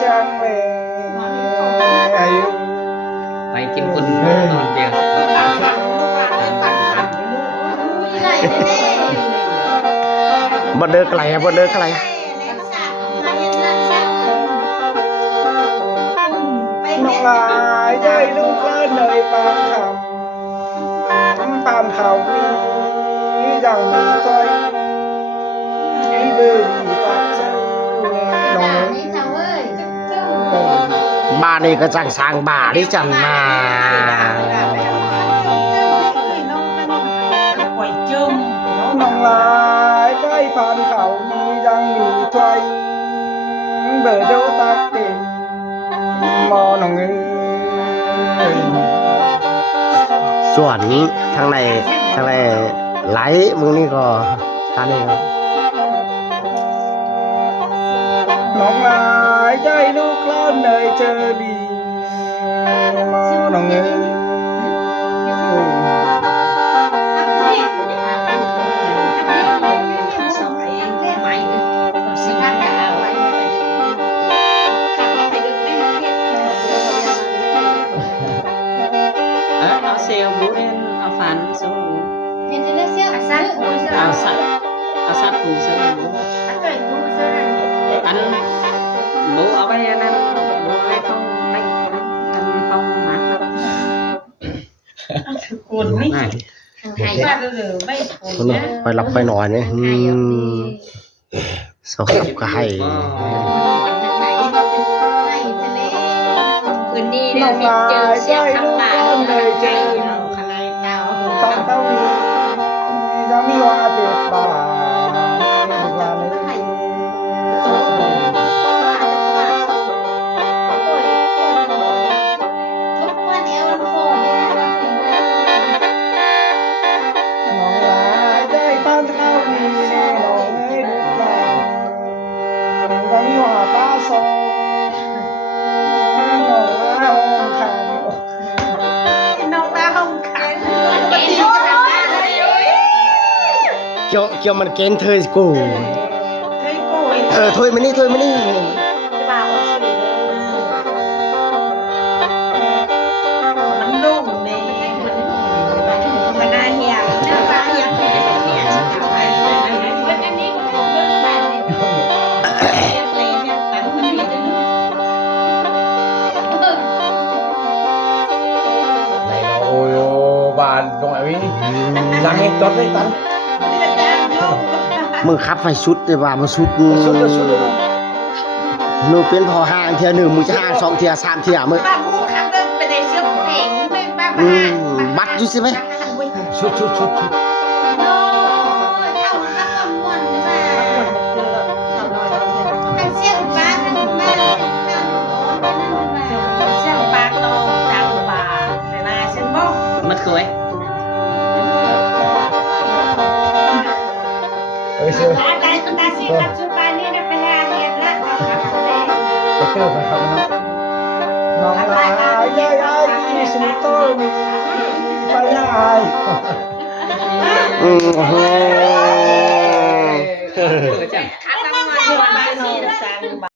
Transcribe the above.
ช่างเวอายุไปกินคนนอนเดียวบ่เด้อไกลบ่เด้อไกลน้องลายใจลูกเล่นเลยปางคำปามเขามีดังมีใจดื้อดีปักใจน้องบ้านนี้ก็จังสร้างบ้าที่จังมาน้องลายใจปามเขามีดังมีใจเบอร์เจ้าตักเต็มมอน้องเอ้ย ส่วนทางในไหลมึงนี่ก็ท่านนี้ครับ น้องลายใจลูกเล่นเลยเจอดีมอน้องเอ้ยเอาเซลบูเรนเอาฟันสู้เอาซับปูสู้อันบูเอาไปอันนั้นบูอะไรเขาไม่อันเขาหมักคนไม่ ง่าย ว่าเลยไม่คน คน นะ ไปรับไปนอนเนี่ยสกก็ให้ คืนนี้เนี่ยเจอเสียงข้างป่าเลยเจอขนาดเตา ตอนเขามีจะมีว่าเด็ดป่าลูกหลานเลยน้องลายใจปั้นข้าวมีแน่น้องเอ้ยลูกหลานจะมีว่าป้าทรงน้องลาองค์ขัง น้องตาห้องขัน เกี่ยวมันเกณฑ์เธอกู เฮ้ยโก้ย ถ้วยมานี่จะบ่าวสิมันลุ่มในมันน่าเหี้ยน่าตาเหี้ยเนี่ยฉันทำไปอันนี้ก็ถูกเรื่องแบบนี้เลยเนี่ยแต่คนนี้จะนึก này nó ôi ô bà trong ấy rằng em tốt đấy tấn มึงขับไฟชุดแต่ว่ามันชุด suốt rồi นูเป็นพอห่างเทียหนึ่งมึงจะห่าง2เทีย3เทียมึง บ้าพูดครั้งนึงเป็นในเสื้อแผงไม่บ้า บัตรอยู่ใช่ไหม suốt suốt suốt suốt โอ้ยเอาข้าวต้มม่วนหรือเปล่าทั้งเสี่ยงปลาทั้งแม่เสี่ยงปลาโตจังปลาแต่นาฉันบอก มัดคุย ơi xưa ตาตาตาสิครับสุดท้ายนี่ได้ไปหาเห็ดแล้วครับแม่ cái tư phải không nó là dây ai đi xin tôi mình phải ai อืม